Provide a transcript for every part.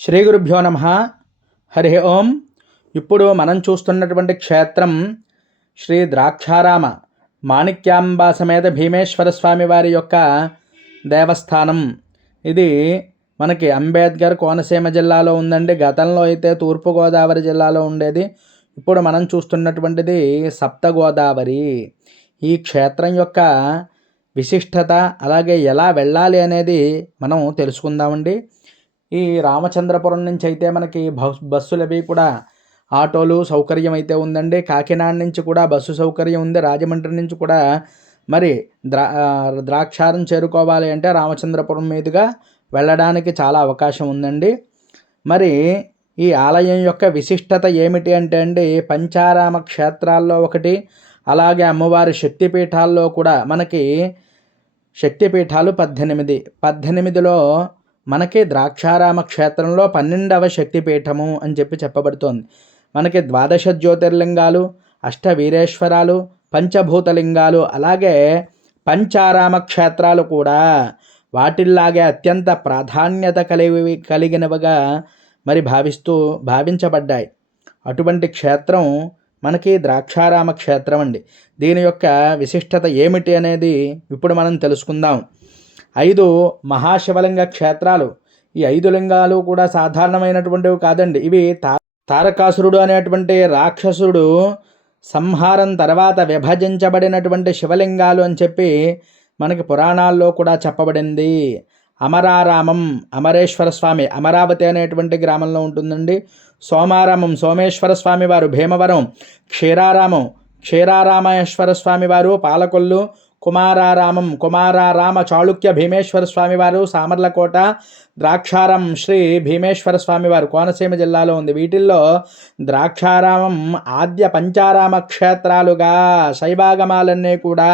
శ్రీ గురుభ్యో నమ. హరి ఓం. ఇప్పుడు మనం చూస్తున్నటువంటి క్షేత్రం శ్రీ ద్రాక్షారామ మాణిక్యాంబా సమేత భీమేశ్వర స్వామి వారి యొక్క దేవస్థానం. ఇది మనకి అంబేద్కర్ కోనసీమ జిల్లాలో ఉందండి. గతంలో అయితే తూర్పుగోదావరి జిల్లాలో ఉండేది. ఇప్పుడు మనం చూస్తున్నటువంటిది సప్త గోదావరి. ఈ క్షేత్రం యొక్క విశిష్టత, అలాగే ఎలా వెళ్ళాలి అనేది మనం తెలుసుకుందామండి. ఈ రామచంద్రపురం నుంచి అయితే మనకి బస్సులు అవి కూడా ఆటోలు సౌకర్యం అయితే ఉందండి. కాకినాడ నుంచి కూడా బస్సు సౌకర్యం ఉంది. రాజమండ్రి నుంచి కూడా మరి ద్రాక్షారం చేరుకోవాలి అంటే రామచంద్రపురం మీదుగా వెళ్ళడానికి చాలా అవకాశం ఉందండి. మరి ఈ ఆలయం యొక్క విశిష్టత ఏమిటి అంటే అండి, పంచారామ క్షేత్రాల్లో ఒకటి. అలాగే అమ్మవారి శక్తిపీఠాల్లో కూడా మనకి శక్తిపీఠాలు 18లో మనకి ద్రాక్షారామ క్షేత్రంలో 12వ శక్తిపీఠము అని చెప్పబడుతోంది. మనకి 12 జ్యోతిర్లింగాలు, అష్టవీరేశ్వరాలు, పంచభూతలింగాలు, అలాగే పంచారామ క్షేత్రాలు కూడా వాటిల్లాగే అత్యంత ప్రాధాన్యత కలిగినవిగా మరి భావించబడ్డాయి. అటువంటి క్షేత్రం మనకి ద్రాక్షారామ క్షేత్రం అండి. దీని యొక్క విశిష్టత ఏమిటి అనేది ఇప్పుడు మనం తెలుసుకుందాం. 5 మహాశివలింగ క్షేత్రాలు. ఈ 5 లింగాలు కూడా సాధారణమైనటువంటివి కాదండి. ఇవి తారకాసురుడు అనేటువంటి రాక్షసుడు సంహారం తర్వాత విభజించబడినటువంటి శివలింగాలు అని చెప్పి మనకి పురాణాల్లో కూడా చెప్పబడింది. అమరారామం, అమరేశ్వర స్వామి అమరావతి అనేటువంటి గ్రామంలో ఉంటుందండి. సోమారామం, సోమేశ్వర స్వామి వారు భీమవరం. క్షీరారామం, క్షీరారామేశ్వర స్వామి వారు పాలకొల్లు. కుమారారామం, కుమారారామ చాళుక్య భీమేశ్వర స్వామివారు సామర్లకోట. ద్రాక్షారం శ్రీ భీమేశ్వర స్వామివారు కోనసీమ జిల్లాలో ఉంది. వీటిల్లో ద్రాక్షారామం ఆద్య పంచారామ క్షేత్రాలుగా శైవాగమాలన్నీ కూడా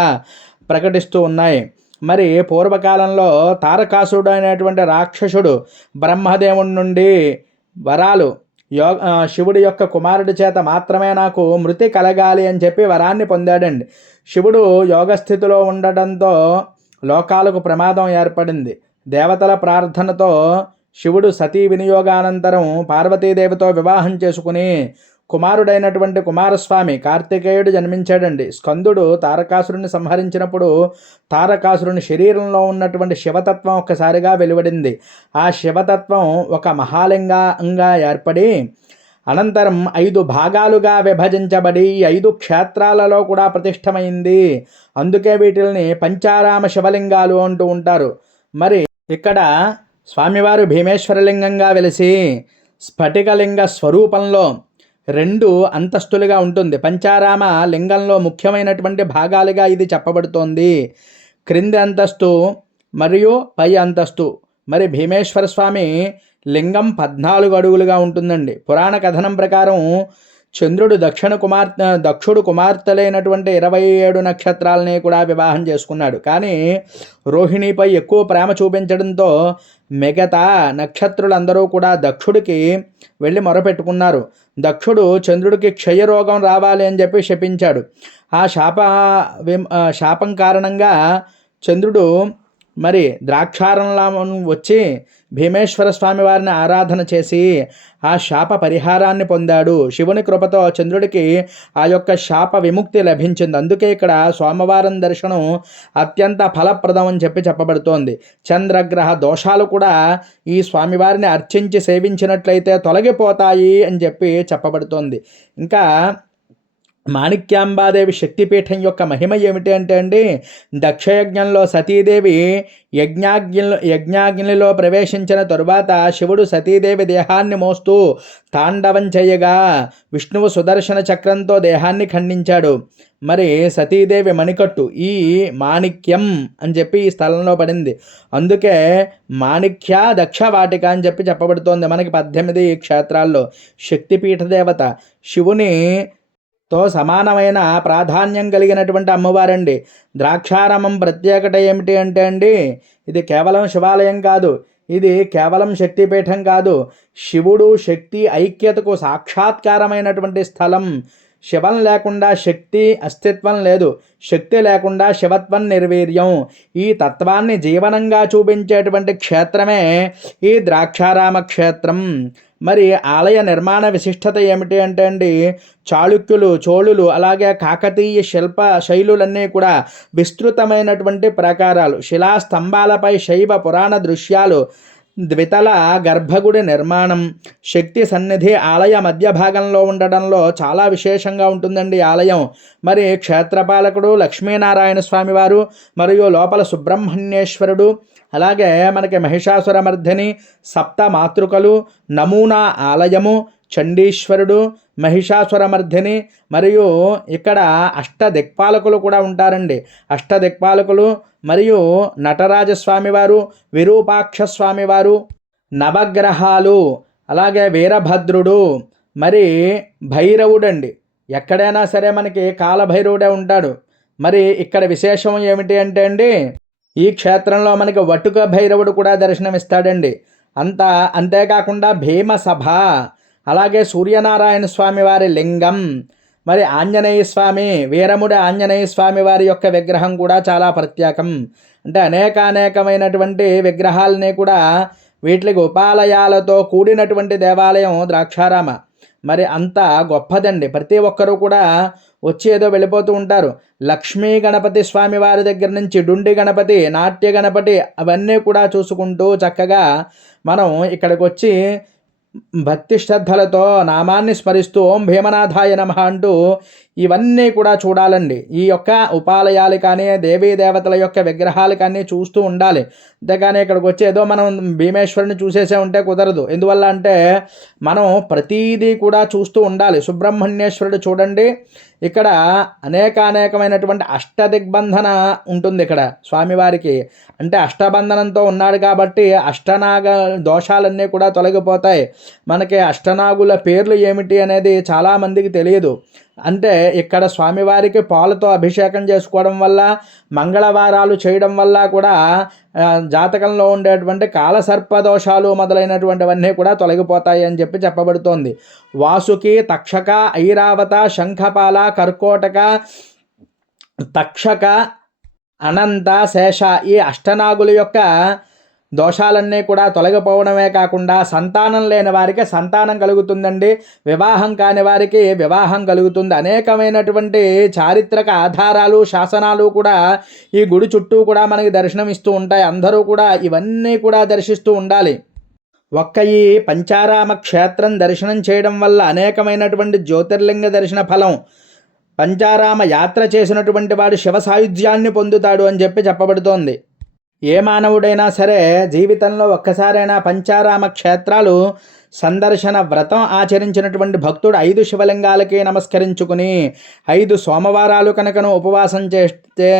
ప్రకటిస్తూ ఉన్నాయి. మరి పూర్వకాలంలో తారకాసురుడు అనేటువంటి రాక్షసుడు బ్రహ్మదేవుడి నుండి వరాలు శివుడి యొక్క కుమారుడి చేత మాత్రమే నాకు మృతి కలగాలి అని చెప్పి వరాన్ని పొందాడండి. శివుడు యోగస్థితిలో ఉండడంతో లోకాలకు ప్రమాదం ఏర్పడింది. దేవతల ప్రార్థనతో శివుడు సతీ వినియోగానంతరం పార్వతీదేవితో వివాహం చేసుకుని కుమారుడైనటువంటి కుమారస్వామి కార్తికేయుడు జన్మించాడండి. స్కందుడు తారకాసురుని సంహరించినప్పుడు తారకాసురుని శరీరంలో ఉన్నటువంటి శివతత్వం ఒక్కసారిగా వెలువడింది. ఆ శివతత్వం ఒక మహాలింగంగా ఏర్పడి అనంతరం 5 భాగాలుగా విభజించబడి 5 క్షేత్రాలలో కూడా ప్రతిష్టమైంది. అందుకే వీటిల్ని పంచారామ శివలింగాలు అంటూ ఉంటారు. మరి ఇక్కడ స్వామివారు భీమేశ్వరలింగంగా వెలిసి స్ఫటికలింగ స్వరూపంలో 2 అంతస్తులుగా ఉంటుంది. పంచారామ లింగంలో ముఖ్యమైనటువంటి భాగాలుగా ఇది చెప్పబడుతోంది. క్రింది అంతస్తు మరియు పై అంతస్తు. మరి భీమేశ్వర స్వామి లింగం 14 అడుగులుగా ఉంటుందండి. పురాణ కథనం ప్రకారం చంద్రుడు దక్షుడు కుమార్తెలైనటువంటి 27 నక్షత్రాలని కూడా వివాహం చేసుకున్నాడు. కానీ రోహిణిపై ఎక్కువ ప్రేమ చూపించడంతో మిగతా నక్షత్రులందరూ కూడా దక్షుడికి వెళ్ళి మొరపెట్టుకున్నారు. దక్షుడు చంద్రుడికి క్షయరోగం రావాలి అని చెప్పి శపించాడు. ఆ శాపం కారణంగా చంద్రుడు మరి ద్రాక్షారంలో వచ్చి భీమేశ్వర స్వామి వారిని ఆరాధన చేసి ఆ శాప పరిహారాన్ని పొందాడు. శివుని కృపతో చంద్రుడికి ఆ యొక్క శాప విముక్తి లభించింది. అందుకే ఇక్కడ సోమవారం దర్శనం అత్యంత ఫలప్రదం అని చెప్పబడుతోంది. చంద్రగ్రహ దోషాలు కూడా ఈ స్వామివారిని అర్చించి సేవించినట్లయితే తొలగిపోతాయి అని చెప్పబడుతోంది. ఇంకా మాణిక్యాంబాదేవి శక్తిపీఠం యొక్క మహిమ ఏమిటి అంటే అండి, దక్షయజ్ఞంలో సతీదేవి యజ్ఞాగ్నిలో ప్రవేశించిన తరువాత శివుడు సతీదేవి దేహాన్ని మోస్తూ తాండవం చేయగా విష్ణువు సుదర్శన చక్రంతో దేహాన్ని ఖండించాడు. మరి సతీదేవి మణికట్టు ఈ మాణిక్యం అని చెప్పి ఈ స్థలంలో పడింది. అందుకే మాణిక్య దక్ష వాటిక అని చెప్పబడుతోంది. మనకి 18 క్షేత్రాల్లో శక్తిపీఠ దేవత శివుని తో సమానమైన ప్రాధాన్యం కలిగినటువంటి అమ్మవారండి. ద్రాక్షారామం ప్రత్యేకత ఏమిటి అంటే అండి, ఇది కేవలం శివాలయం కాదు, ఇది కేవలం శక్తిపీఠం కాదు, శివుడు శక్తి ఐక్యతకు సాక్షాత్కారమైనటువంటి స్థలం. శివం లేకుండా శక్తి అస్తిత్వం లేదు, శక్తి లేకుండా శివత్వం నిర్వీర్యం. ఈ తత్వాన్ని జీవనంగా చూపించేటువంటి క్షేత్రమే ఈ ద్రాక్షారామ క్షేత్రం. మరి ఆలయ నిర్మాణ విశిష్టత ఏమిటి అంటే అండి, చాళుక్యులు, చోళులు, అలాగే కాకతీయ శిల్ప శైలులన్నీ కూడా విస్తృతమైనటువంటి ప్రాకారాలు, శిలాస్తంభాలపై శైవ పురాణ దృశ్యాలు, ద్వితల గర్భగుడి నిర్మాణం, శక్తి సన్నిధి ఆలయ మధ్య భాగంలో ఉండడంలో చాలా విశేషంగా ఉంటుందండి ఆలయం. మరి క్షేత్రపాలకుడు లక్ష్మీనారాయణ స్వామివారు, మరియు లోపల సుబ్రహ్మణ్యేశ్వరుడు, అలాగే మనకి మహిషాసురమర్ధిని, సప్త మాతృకలు, నమూనా ఆలయము, చండీశ్వరుడు, మహిషాసురమర్ధిని, మరియు ఇక్కడ అష్టదిక్పాలకులు కూడా ఉంటారండి. అష్టదిక్పాలకులు మరియు నటరాజస్వామివారు, విరూపాక్ష స్వామివారు, నవగ్రహాలు, అలాగే వీరభద్రుడు, మరి భైరవుడండి. ఎక్కడైనా సరే మనకి కాలభైరవుడే ఉంటాడు. మరి ఇక్కడ విశేషం ఏమిటి అంటే అండి, ఈ క్షేత్రంలో మనకి వటుక భైరవుడు కూడా దర్శనమిస్తాడండి. అంతేకాకుండా భీమసభ, అలాగే సూర్యనారాయణ స్వామి వారి లింగం, మరి ఆంజనేయ స్వామి, వీరముడి ఆంజనేయ స్వామి వారి యొక్క విగ్రహం కూడా చాలా ప్రత్యేకం. అంటే అనేకమైనటువంటి విగ్రహాలని కూడా వీటికి ఉపాలయాలతో కూడినటువంటి దేవాలయం ద్రాక్షారామ. మరి అంత గొప్పదండి. ప్రతి ఒక్కరూ కూడా వచ్చి ఏదో వెళ్ళిపోతూ ఉంటారు. లక్ష్మీ గణపతి స్వామి వారి దగ్గర నుంచి డుండి గణపతి, నాట్య గణపతి, అవన్నీ కూడా చూసుకుంటూ చక్కగా మనం ఇక్కడికి వచ్చి భక్తి శ్రద్ధలతో నామాన్ని స్మరిస్తూ ఓం భీమనాథాయ నమః అంటూ ఇవన్నీ కూడా చూడాలండి. ఈ యొక్క ఉపాలయాలు కానీ, దేవీ దేవతల యొక్క విగ్రహాలు కానీ చూస్తూ ఉండాలి. అంతేగాని ఇక్కడికి వచ్చి ఏదో మనం భీమేశ్వరుని చూసేసే ఉంటే కుదరదు. ఎందువల్ల అంటే మనం ప్రతీదీ కూడా చూస్తూ ఉండాలి. సుబ్రహ్మణ్యేశ్వరుడు చూడండి, ఇక్కడ అనేకమైనటువంటి అష్టదిగ్బంధన ఉంటుంది ఇక్కడ స్వామివారికి. అంటే అష్టబంధనంతో ఉన్నాడు కాబట్టి అష్టనాగ దోషాలన్నీ కూడా తొలగిపోతాయి. మనకి అష్టనాగుల పేర్లు ఏమిటి అనేది చాలామందికి తెలియదు. అంటే ఇక్కడ స్వామివారికి పాలతో అభిషేకం చేసుకోవడం వల్ల, మంగళవారాలు చేయడం వల్ల కూడా జాతకంలో ఉండేటువంటి కాలసర్పదోషాలు మొదలైనటువంటివన్నీ కూడా తొలగిపోతాయి అని చెప్పి చెప్పబడుతోంది. వాసుకి, తక్షక, ఐరావత, శంఖపాల, కర్కోటక, తక్షక, అనంత, శేష ఈ అష్టనాగుల యొక్క దోషాలన్నీ కూడా తొలగిపోవడమే కాకుండా సంతానం లేని వారికి సంతానం కలుగుతుందండి, వివాహం కాని వారికి వివాహం కలుగుతుంది. అనేకమైనటువంటి చారిత్రక ఆధారాలు, శాసనాలు కూడా ఈ గుడి చుట్టూ కూడా మనకి దర్శనం ఇస్తూ ఉంటాయి. అందరూ కూడా ఇవన్నీ కూడా దర్శిస్తూ ఉండాలి. ఒక్క ఈ పంచారామ క్షేత్రం దర్శనం చేయడం వల్ల అనేకమైనటువంటి జ్యోతిర్లింగ దర్శన ఫలం, పంచారామ యాత్ర చేసినటువంటి వాడు శివ సాయుధ్యాన్ని పొందుతాడు అని చెప్పి చెప్పబడుతోంది. ఏ మానవుడైనా సరే జీవితంలో ఒక్కసారైనా పంచారామ క్షేత్రాలు సందర్శన వ్రతం ఆచరించినటువంటి భక్తుడు 5 శివలింగాలకి నమస్కరించుకుని 5 సోమవారాలు కనుకను ఉపవాసం చేస్తే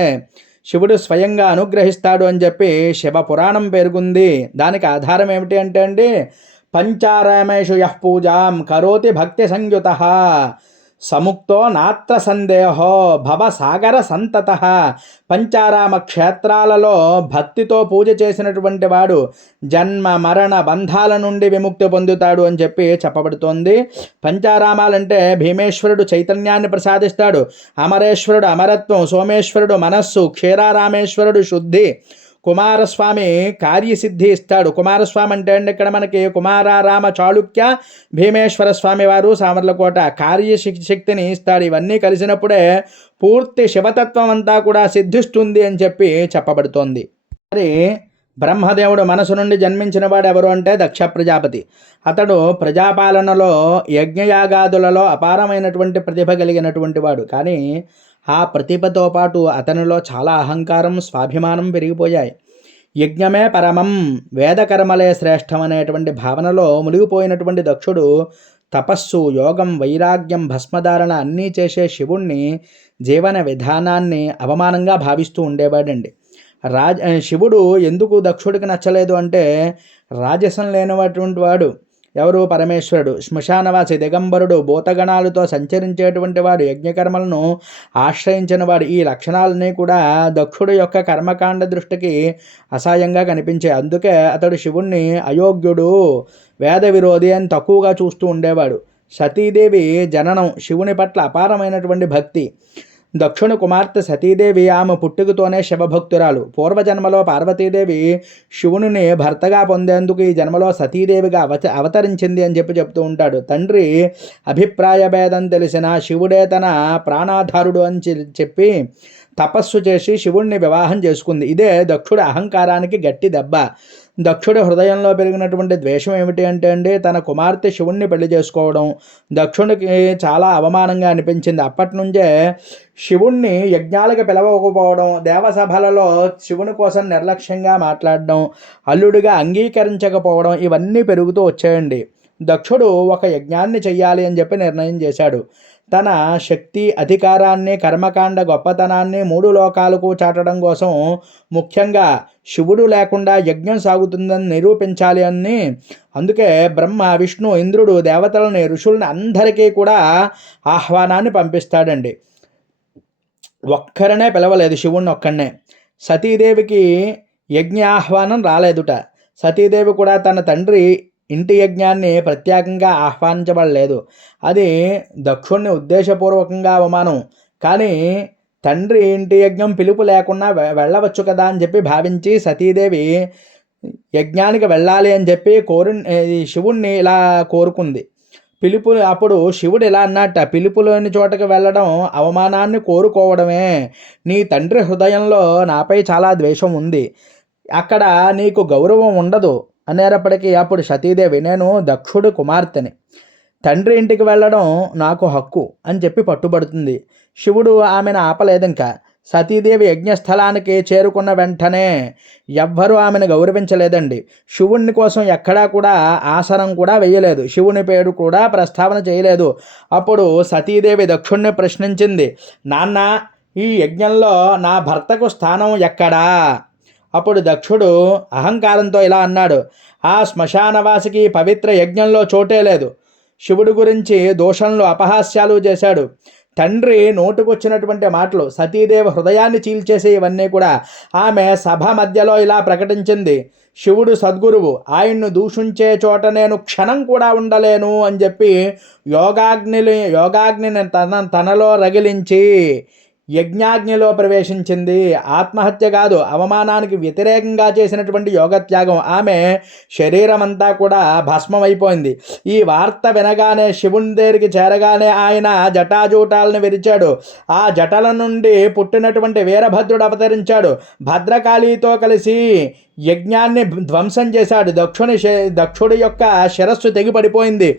శివుడు స్వయంగా అనుగ్రహిస్తాడు అని చెప్పి శివపురాణం పేర్కొంది. దానికి ఆధారం ఏమిటి అంటే అండి, పంచారామేషు యః పూజాం కరోతి భక్తి సంయుతః సముక్తో నాత్ర సందేహో భవసాగర సంతత. పంచారామ క్షేత్రాలలో భక్తితో పూజ చేసినటువంటి వాడు జన్మ మరణ బంధాల నుండి విముక్తి పొందుతాడు అని చెప్పి చెప్పబడుతోంది. పంచారామాలంటే భీమేశ్వరుడు చైతన్యాన్ని ప్రసాదిస్తాడు, అమరేశ్వరుడు అమరత్వం, సోమేశ్వరుడు మనస్సు, క్షీరారామేశ్వరుడు శుద్ధి, కుమారస్వామి కార్యసిద్ధి ఇస్తాడు. కుమారస్వామి అంటే అండి ఇక్కడ మనకి కుమారారామ చాళుక్య భీమేశ్వర స్వామి వారు సామర్లకోట కార్యశక్తిని ఇస్తాడు. ఇవన్నీ కలిసినప్పుడే పూర్తి శివతత్వం అంతా కూడా సిద్ధిస్తుంది అని చెప్పి చెప్పబడుతోంది. మరి బ్రహ్మదేవుడు మనసు నుండి జన్మించిన వాడు ఎవరు అంటే దక్ష ప్రజాపతి. అతడు ప్రజాపాలనలో యజ్ఞయాగాదులలో అపారమైనటువంటి ప్రతిభ కలిగినటువంటి వాడు. కానీ ఆ ప్రతిభతో పాటు అతనిలో చాలా అహంకారం, స్వాభిమానం పెరిగిపోయాయి. యజ్ఞమే పరమం, వేదకర్మలే శ్రేష్టం అనేటువంటి భావనలో మునిగిపోయినటువంటి దక్షుడు తపస్సు, యోగం, వైరాగ్యం, భస్మధారణ అన్నీ చేసే శివుణ్ణి జీవన విధానాన్ని అవమానంగా భావిస్తూ ఉండేవాడండి. శివుడు ఎందుకు దక్షుడికి నచ్చలేదు అంటే రాజసం లేనటువంటి వాడు ఎవరు? పరమేశ్వరుడు. శ్మశానవాసి, దిగంబరుడు, భూతగణాలతో సంచరించేటువంటి వాడు, యజ్ఞకర్మలను ఆశ్రయించిన వాడు. ఈ లక్షణాలన్నీ కూడా దక్షుడు యొక్క కర్మకాండ దృష్టికి అసహ్యంగా కనిపించాయి. అందుకే అతడు శివుణ్ణి అయోగ్యుడు, వేద విరోధి అని తక్కువగా చూస్తూ ఉండేవాడు. సతీదేవి జననం, శివుని పట్ల అపారమైనటువంటి భక్తి. దక్షుని కుమార్తె సతీదేవి ఆమె పుట్టుకతోనే శివభక్తురాలు. పూర్వజన్మలో పార్వతీదేవి శివుని భర్తగా పొందేందుకు ఈ జన్మలో సతీదేవిగా అవతరించింది అని చెప్తూ ఉంటాడు. తండ్రి అభిప్రాయ భేదం తెలిసిన శివుడే తన ప్రాణాధారుడు అని చెప్పి తపస్సు చేసి శివుణ్ణి వివాహం చేసుకుంది. ఇదే దక్షుడి అహంకారానికి గట్టి దెబ్బ. దక్షుడి హృదయంలో పెరిగినటువంటి ద్వేషం ఏమిటి అంటే తన కుమార్తె శివుణ్ణి పెళ్లి చేసుకోవడం దక్షుడికి చాలా అవమానంగా అనిపించింది. అప్పటి నుంచే శివుణ్ణి యజ్ఞాలకు పిలవకపోవడం, దేవసభలలో శివుని కోసం నిర్లక్ష్యంగా మాట్లాడడం, అల్లుడిగా అంగీకరించకపోవడం ఇవన్నీ పెరుగుతూ వచ్చాయండి. దక్షుడు ఒక యజ్ఞాన్ని చెయ్యాలి అని చెప్పి నిర్ణయం చేశాడు. తన శక్తి, అధికారాన్ని, కర్మకాండ గొప్పతనాన్ని 3 లోకాలకు చాటడం కోసం ముఖ్యంగా శివుడు లేకుండా యజ్ఞం సాగుతుందని నిరూపించాలి అని అందుకే బ్రహ్మ, విష్ణు, ఇంద్రుడు, దేవతలని, ఋషుల్ని అందరికీ కూడా ఆహ్వానాన్ని పంపిస్తాడండి. ఒక్కరనే పిలవలేదు, శివుణ్ణి ఒక్కడనే. సతీదేవికి యజ్ఞ ఆహ్వానం రాలేదుట. సతీదేవి కూడా తన తండ్రి ఇంటి యజ్ఞాన్ని ప్రత్యేకంగా ఆహ్వానించబడలేదు. అది దక్షుణ్ణి ఉద్దేశపూర్వకంగా అవమానం. కానీ తండ్రి ఇంటి యజ్ఞం పిలుపు లేకుండా వెళ్ళవచ్చు కదా అని చెప్పి భావించి సతీదేవి యజ్ఞానికి వెళ్ళాలి అని చెప్పి శివుణ్ణి ఇలా కోరుకుంది. అప్పుడు శివుడు ఇలా అన్నట్ట, పిలుపులోని చోటకి వెళ్ళడం అవమానాన్ని కోరుకోవడమే. నీ తండ్రి హృదయంలో నాపై చాలా ద్వేషం ఉంది, అక్కడ నీకు గౌరవం ఉండదు అనేటప్పటికీ అప్పుడు సతీదేవి, నేను దక్షుడు కుమార్తెని, తండ్రి ఇంటికి వెళ్ళడం నాకు హక్కు అని చెప్పి పట్టుబడుతుంది. శివుడు ఆమెను ఆపలేదింకా. సతీదేవి యజ్ఞస్థలానికి చేరుకున్న వెంటనే ఎవ్వరూ ఆమెను గౌరవించలేదండి. శివుని కోసం ఎక్కడా కూడా ఆసనం కూడా వేయలేదు, శివుని పేరు కూడా ప్రస్తావన చేయలేదు. అప్పుడు సతీదేవి దక్షుణ్ణి ప్రశ్నించింది, నాన్న, ఈ యజ్ఞంలో నా భర్తకు స్థానం ఎక్కడా? అప్పుడు దక్షుడు అహంకారంతో ఇలా అన్నాడు, ఆ శ్మశానవాసికి పవిత్ర యజ్ఞంలో చోటే లేదు. శివుడి గురించి దోషంలో అపహాస్యాలు చేశాడు. తండ్రి నోటుకొచ్చినటువంటి మాటలు సతీదేవి హృదయాన్ని చీల్చేసే ఇవన్నీ కూడా. ఆమె సభ మధ్యలో ఇలా ప్రకటించింది, శివుడు సద్గురువు, ఆయన్ను దూషించే చోట నేను క్షణం కూడా ఉండలేను అని చెప్పి యోగాగ్నిని తనలో రగిలించి యజ్ఞాగ్నిలో ప్రవేశించింది. ఆత్మహత్య కాదు, అవమానానికి వ్యతిరేకంగా చేసినటువంటి యోగత్యాగం. ఆమె శరీరం అంతా కూడా భస్మమైపోయింది. ఈ వార్త వినగానే శివుని దగ్గరికి చేరగానే ఆయన జటాజూటాలను విరిచాడు. ఆ జటల నుండి పుట్టినటువంటి వీరభద్రుడు అవతరించాడు. భద్రకాళితో కలిసి యజ్ఞాన్ని ధ్వంసం చేశాడు. దక్షుడి యొక్క శిరస్సు తెగిపడిపోయింది.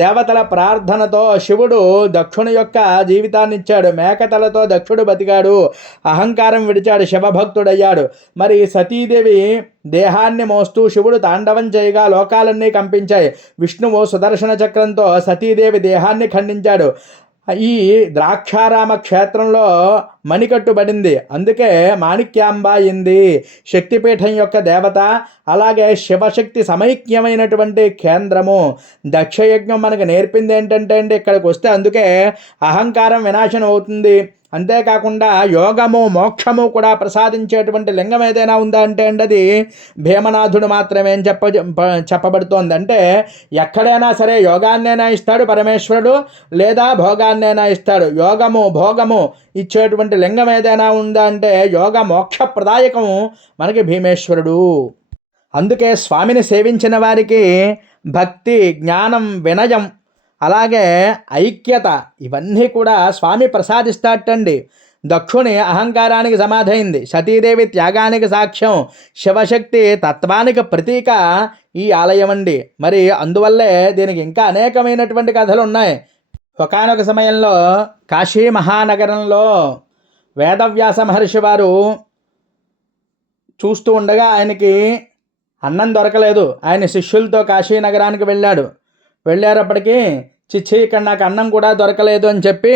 దేవతల ప్రార్థనతో శివుడు దక్షుని యొక్క జీవితాన్ని ఇచ్చాడు. మేకతలతో దక్షుడు బతికాడు. అహంకారం విడిచాడు, శివభక్తుడయ్యాడు. మరి సతీదేవి దేహాన్ని మోస్తూ శివుడు తాండవం చేయగా లోకాలన్నీ కంపించాయి. విష్ణువు సుదర్శన చక్రంతో సతీదేవి దేహాన్ని ఖండించాడు. ఈ ద్రాక్షారామ క్షేత్రంలో మణికట్టుబడింది, అందుకే మాణిక్యాంబ అయింది. శక్తిపీఠం యొక్క దేవత, అలాగే శివశక్తి సమైక్యమైనటువంటి కేంద్రము. దక్షయజ్ఞం మనకు నేర్పింది ఏంటంటే ఇక్కడికి వస్తే అందుకే అహంకారం వినాశనం అవుతుంది. అంతేకాకుండా యోగము, మోక్షము కూడా ప్రసాదించేటువంటి లింగం ఏదైనా ఉందా అంటే అది భీమనాథుడు మాత్రమే అని చెప్పబడుతోంది. అంటే ఎక్కడైనా సరే యోగాన్నైనా ఇస్తాడు పరమేశ్వరుడు, లేదా భోగాన్నైనా ఇస్తాడు. యోగము, భోగము ఇచ్చేటువంటి లింగం ఏదైనా ఉందా అంటే యోగ మోక్ష ప్రదాయకము మనకి భీమేశ్వరుడు. అందుకే స్వామిని సేవించిన వారికి భక్తి, జ్ఞానం, వినయం, అలాగే ఐక్యత ఇవన్నీ కూడా స్వామి ప్రసాదిస్తాటండి. దక్షుని అహంకారానికి సమాధైంది, సతీదేవి త్యాగానికి సాక్ష్యం, శివశక్తి తత్వానికి ప్రతీక ఈ ఆలయం అండి. మరి అందువల్లే దీనికి ఇంకా అనేకమైనటువంటి కథలు ఉన్నాయి. ఒకానొక సమయంలో కాశీ మహానగరంలో వేదవ్యాస మహర్షి వారు చూస్తూ ఉండగా ఆయనకి అన్నం దొరకలేదు. ఆయన శిష్యులతో కాశీ నగరానికి వెళ్ళేటప్పటికీ చిచ్చి ఇక్కడ నాకు అన్నం కూడా దొరకలేదు అని చెప్పి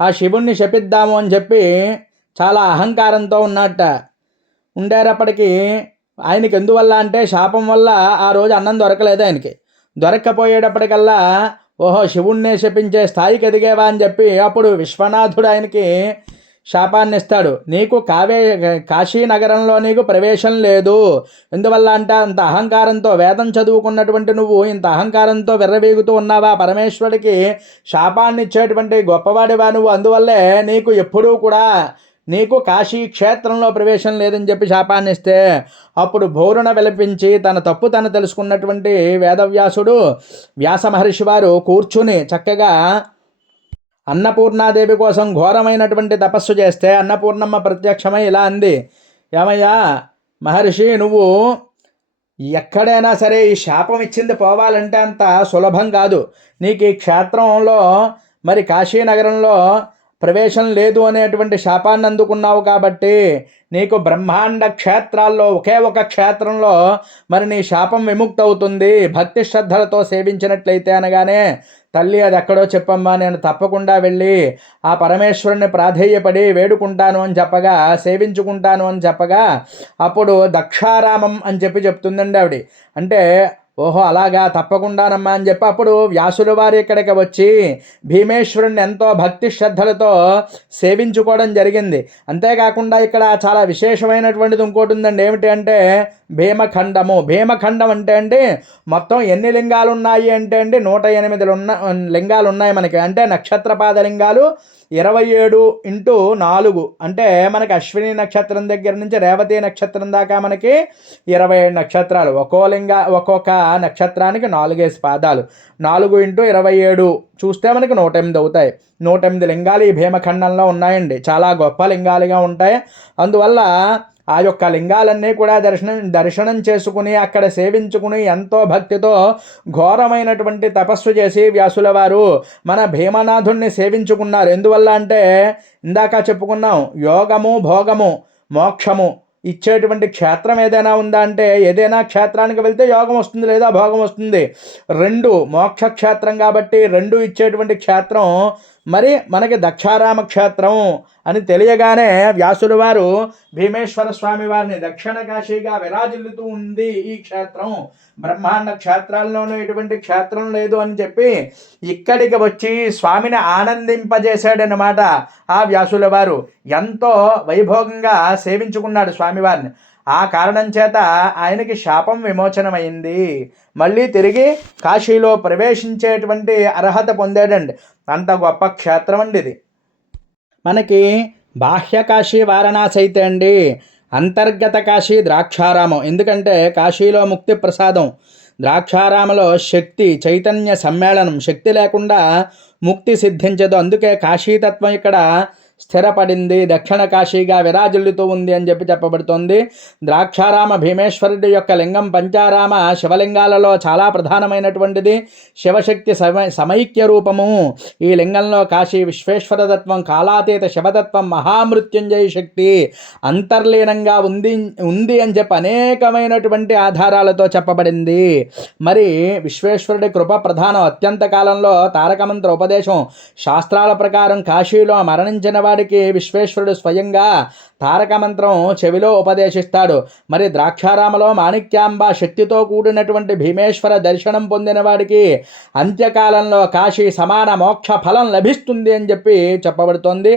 ఆ శివుణ్ణి శపిద్దాము అని చెప్పి చాలా అహంకారంతో ఉండేటప్పటికీ ఆయనకి ఎందువల్ల అంటే శాపం వల్ల ఆ రోజు అన్నం దొరకలేదు. ఆయనకి దొరక్కపోయేటప్పటికల్లా ఓహో శివుణ్ణే శపించే స్థాయికి ఎదిగేవా అని చెప్పి అప్పుడు విశ్వనాథుడు ఆయనకి శాపాన్ని ఇస్తాడు. నీకు కాశీ నగరంలో నీకు ప్రవేశం లేదు. ఎందువల్ల అంటే అంత అహంకారంతో, వేదం చదువుకున్నటువంటి నువ్వు ఇంత అహంకారంతో విర్రవీగుతూ ఉన్నావా, పరమేశ్వరుడికి శాపాన్ని ఇచ్చేటువంటి గొప్పవాడివా నువ్వు. అందువల్లే నీకు ఎప్పుడూ కూడా నీకు కాశీ క్షేత్రంలో ప్రవేశం లేదని చెప్పి శాపాన్ని ఇస్తే, అప్పుడు భోరున విలపించి తన తప్పు తను తెలుసుకున్నటువంటి వేదవ్యాసుడు, వ్యాస మహర్షి వారు కూర్చుని చక్కగా అన్నపూర్ణాదేవి కోసం ఘోరమైనటువంటి తపస్సు చేస్తే అన్నపూర్ణమ్మ ప్రత్యక్షమై ఇలా అంది, ఏమయ్యా మహర్షి, నువ్వు ఎక్కడైనా సరే ఈ శాపం ఇచ్చింది పోవాలంటే అంత సులభం కాదు. నీకు ఈ క్షేత్రంలో మరి కాశీనగరంలో ప్రవేశం లేదు అనేటువంటి శాపాన్ని అందుకున్నావు కాబట్టి నీకు బ్రహ్మాండ క్షేత్రాల్లో ఒకే ఒక క్షేత్రంలో మరి నీ శాపం విముక్తి అవుతుంది భక్తి శ్రద్ధలతో సేవించినట్లయితే అనగానే, తల్లి అది ఎక్కడో చెప్పమ్మా, నేను తప్పకుండా వెళ్ళి ఆ పరమేశ్వరుని ప్రాధేయపడి వేడుకుంటాను అని చెప్పగా, సేవించుకుంటాను అని చెప్పగా, అప్పుడు దక్షారామం అని చెప్తుందండి ఆవిడ. అంటే ఓహో అలాగా, తప్పకుండానమ్మా అని చెప్పి అప్పుడు వ్యాసుల వారు ఇక్కడికి వచ్చి భీమేశ్వరుణ్ణి ఎంతో భక్తి శ్రద్ధలతో సేవించుకోవడం జరిగింది. అంతేకాకుండా ఇక్కడ చాలా విశేషమైనటువంటిది ఇంకోటి ఉందండి. ఏమిటి అంటే భీమఖండము. భీమఖండం అంటే అండి మొత్తం ఎన్ని లింగాలు ఉన్నాయి అంటే అండి 108 లింగాలు ఉన్నాయి మనకి. అంటే నక్షత్రపాద లింగాలు 27x4 అంటే మనకి అశ్విని నక్షత్రం దగ్గర నుంచి రేవతి నక్షత్రం దాకా మనకి 27 నక్షత్రాలు. ఒక్కొక్క నక్షత్రానికి 4 పాదాలు. 4x27 చూస్తే మనకి 108 అవుతాయి. 108 లింగాలు ఈ భీమఖండంలో ఉన్నాయండి. చాలా గొప్ప లింగాలుగా ఉంటాయి. అందువల్ల ఆ యొక్క లింగాలన్నీ కూడా దర్శనం చేసుకుని అక్కడ సేవించుకుని ఎంతో భక్తితో ఘోరమైనటువంటి తపస్సు చేసి వ్యాసుల వారు మన భీమనాథుణ్ణి సేవించుకున్నారు. ఎందువల్ల అంటే ఇందాక చెప్పుకున్నాం, యోగము భోగము మోక్షము ఇచ్చేటువంటి క్షేత్రం ఏదైనా ఉందా అంటే, ఏదైనా క్షేత్రానికి వెళ్తే యోగం వస్తుంది లేదా భోగం వస్తుంది. 2 మోక్ష క్షేత్రం కాబట్టి 2 ఇచ్చేటువంటి క్షేత్రం మరి మనకి దక్షారామ క్షేత్రం అని తెలియగానే వ్యాసుల వారు భీమేశ్వర స్వామి వారిని దక్షిణ కాశీగా విరాజిల్లుతూ ఉంది ఈ క్షేత్రం, బ్రహ్మాండ క్షేత్రాల్లోనూ ఎటువంటి క్షేత్రం లేదు అని చెప్పి ఇక్కడికి వచ్చి స్వామిని ఆనందింపజేశాడనమాట. ఆ వ్యాసుల వారు ఎంతో వైభోగంగా సేవించుకున్నాడు స్వామివారిని. ఆ కారణం చేత ఆయనకి శాపం విమోచనమైంది. మళ్ళీ తిరిగి కాశీలో ప్రవేశించేటువంటి అర్హత పొందాడండి. అంత గొప్ప క్షేత్రం అండి ఇది. మనకి బాహ్య కాశీ వారణాసి అయితే అండి, అంతర్గత కాశీ ద్రాక్షారామం. ఎందుకంటే కాశీలో ముక్తి ప్రసాదం, ద్రాక్షారామలో శక్తి చైతన్య సమ్మేళనం. శక్తి లేకుండా ముక్తి సిద్ధించదు. అందుకే కాశీతత్వం ఇక్కడ స్థిరపడింది, దక్షిణ కాశీగా విరాజిల్లుతూ ఉంది అని చెప్పబడుతోంది. ద్రాక్షారామ భీమేశ్వరుడి యొక్క లింగం పంచారామ శివలింగాలలో చాలా ప్రధానమైనటువంటిది. శివశక్తి సమైక్య రూపము. ఈ లింగంలో కాశీ విశ్వేశ్వర తత్వం, కాలాతీత శివతత్వం, మహామృత్యుంజయ శక్తి అంతర్లీనంగా ఉంది అని చెప్పి అనేకమైనటువంటి ఆధారాలతో చెప్పబడింది. మరి విశ్వేశ్వరుడి కృప ప్రధానం. అత్యంత కాలంలో తారకమంత్ర ఉపదేశం శాస్త్రాల ప్రకారం కాశీలో మరణించిన వాడికి విశ్వేశ్వరుడు స్వయంగా తారక మంత్రం చెవిలో ఉపదేశిస్తాడు. మరి ద్రాక్షారామలో మాణిక్యాంబ శక్తితో కూడినటువంటి భీమేశ్వర దర్శనం పొందిన వాడికి అంత్యకాలంలో కాశీ సమాన మోక్ష ఫలం లభిస్తుంది అని చెప్పబడుతోంది.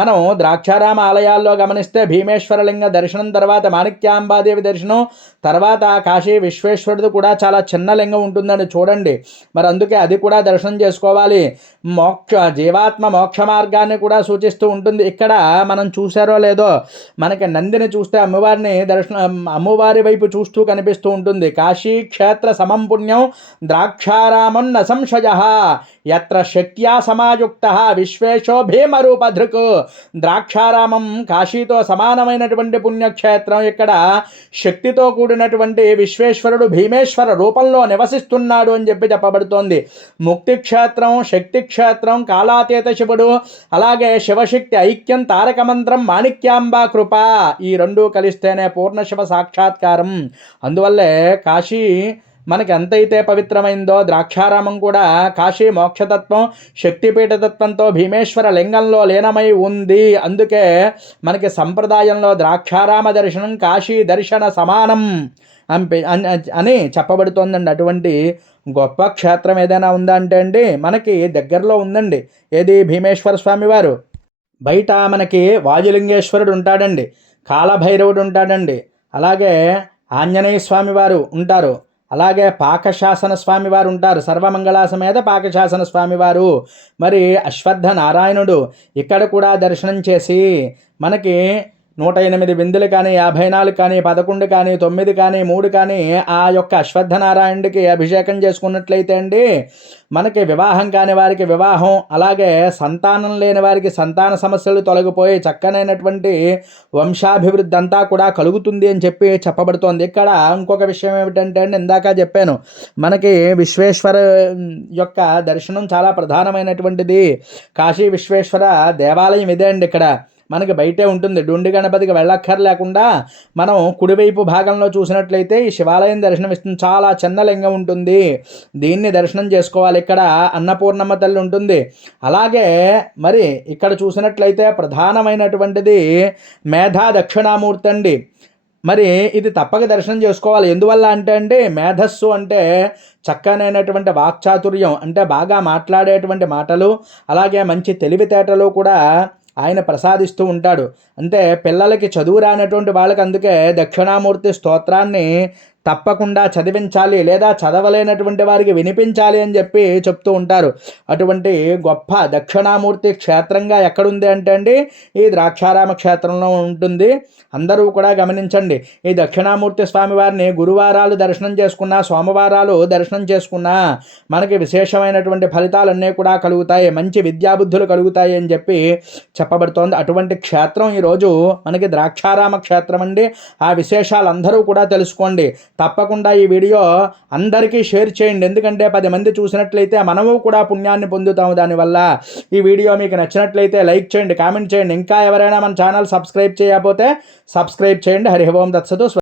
మనం ద్రాక్షారామ ఆలయాల్లో గమనిస్తే భీమేశ్వర లింగ దర్శనం తర్వాత మాణిక్యాంబాదేవి దర్శనం తర్వాత కాశీ విశ్వేశ్వరుడు కూడా చాలా చిన్న లింగం ఉంటుందని చూడండి. మరి అందుకే అది కూడా దర్శనం చేసుకోవాలి. జీవాత్మ మోక్ష మార్గాన్ని కూడా సూచిస్తూ ఉంటుంది. ఇక్కడ మనం చూసారో లేదో, మనకి నందిని చూస్తే అమ్మవారి వైపు చూస్తూ కనిపిస్తూ ఉంటుంది. కాశీ క్షేత్ర సమం పుణ్యం ద్రాక్షారామం న సంశయ యత్ర శక్త్యా సమాయుక్త విశ్వేశో భీమరూపధృక్. ద్రాక్షారామం కాశీతో సమానమైనటువంటి పుణ్యక్షేత్రం. ఇక్కడ శక్తితో కూడినటువంటి విశ్వేశ్వరుడు భీమేశ్వర రూపంలో నివసిస్తున్నాడు అని చెప్పబడుతోంది. ముక్తి క్షేత్రం, శక్తి క్షేత్రం, కాలాతీత శివుడు, అలాగే శివశక్తి ఐక్యం, తారక మంత్రం, మాణిక్యాంబ కృప, ఈ 2 కలిస్తేనే పూర్ణ శివ సాక్షాత్కారం. అందువల్లే కాశీ మనకి ఎంతైతే పవిత్రమైందో ద్రాక్షారామం కూడా కాశీ మోక్షతత్వం, శక్తిపీఠతత్వంతో భీమేశ్వర లింగంలో లీనమై ఉంది. అందుకే మనకి సంప్రదాయంలో ద్రాక్షారామ దర్శనం కాశీ దర్శన సమానం అని చెప్పబడుతోందండి. అటువంటి గొప్ప క్షేత్రం ఏదైనా ఉందా అంటే అండి మనకి దగ్గరలో ఉందండి. ఏది? భీమేశ్వర స్వామి వారు. బయట మనకి వాయులింగేశ్వరుడు ఉంటాడండి, కాలభైరవుడు ఉంటాడండి, అలాగే ఆంజనేయ స్వామి వారు ఉంటారు, అలాగే పాకశాసన స్వామి వారు ఉంటారు, సర్వమంగళ సమేత పాకశాసన స్వామి వారు, మరి అశ్వత్థ నారాయణుడు ఇక్కడ కూడా దర్శనం చేసి మనకి 108 బిందులు కానీ, 54 కానీ, 11 కానీ, 9 కానీ, 3 కానీ ఆ యొక్క అశ్వత్థనారాయణుడికి అభిషేకం చేసుకున్నట్లయితే అండి మనకి వివాహం కాని వారికి వివాహం, అలాగే సంతానం లేని వారికి సంతాన సమస్యలు తొలగిపోయి చక్కనైనటువంటి వంశాభివృద్ధి అంతా కూడా కలుగుతుంది అని చెప్పి చెప్పబడుతోంది. ఇక్కడ ఇంకొక విషయం ఏమిటంటే అండి, ఇందాక చెప్పాను మనకి విశ్వేశ్వర యొక్క దర్శనం చాలా ప్రధానమైనటువంటిది. కాశీ విశ్వేశ్వర దేవాలయం ఇదే అండి. ఇక్కడ మనకి బయటే ఉంటుంది, డుండి గణపతికి వెళ్ళక్కర్లేకుండా మనం కుడివైపు భాగంలో చూసినట్లయితే ఈ శివాలయం దర్శనమిస్తుంది. చాలా చిన్న లింగం ఉంటుంది, దీన్ని దర్శనం చేసుకోవాలి. ఇక్కడ అన్నపూర్ణమ్మ తల్లి ఉంటుంది. అలాగే మరి ఇక్కడ చూసినట్లయితే ప్రధానమైనటువంటిది మేధా దక్షిణామూర్తి అండి. మరి ఇది తప్పక దర్శనం చేసుకోవాలి. ఎందువల్ల అంటే అండి, మేధస్సు అంటే చక్కనైనటువంటి వాక్చాతుర్యం, అంటే బాగా మాట్లాడేటువంటి మాటలు, అలాగే మంచి తెలివితేటలు కూడా ఆయన ప్రసాదిస్తూ ఉంటాడు. అంటే పిల్లలకి చదువు రానటువంటి వాళ్ళకి అందుకే దక్షిణామూర్తి స్తోత్రాన్ని తప్పకుండా చదివించాలి, లేదా చదవలేనటువంటి వారికి వినిపించాలి అని చెప్పి చెప్తూ ఉంటారు. అటువంటి గొప్ప దక్షిణామూర్తి క్షేత్రంగా ఎక్కడుంది అంటే అండి, ఈ ద్రాక్షారామ క్షేత్రంలో ఉంటుంది. అందరూ కూడా గమనించండి, ఈ దక్షిణామూర్తి స్వామి వారిని గురువారాలు దర్శనం చేసుకున్నా, సోమవారాలు దర్శనం చేసుకున్నా మనకి విశేషమైనటువంటి ఫలితాలన్నీ కూడా కలుగుతాయి, మంచి విద్యాబుద్ధులు కలుగుతాయి అని చెప్పి చెప్పబడుతోంది. అటువంటి క్షేత్రం ఈరోజు మనకి ద్రాక్షారామ క్షేత్రం అండి. ఆ విశేషాలు అందరూ కూడా తెలుసుకోండి. తప్పకుండా ఈ వీడియో అందరికీ షేర్ చేయండి, ఎందుకంటే 10 మంది చూసినట్లయితే మనము కూడా పుణ్యాన్ని పొందుతాము. దానివల్ల ఈ వీడియో మీకు నచ్చినట్లయితే లైక్ చేయండి, కామెంట్ చేయండి. ఇంకా ఎవరైనా మన ఛానల్ సబ్స్క్రైబ్ చేయకపోతే సబ్స్క్రైబ్ చేయండి. హరి ఓం తత్సతు.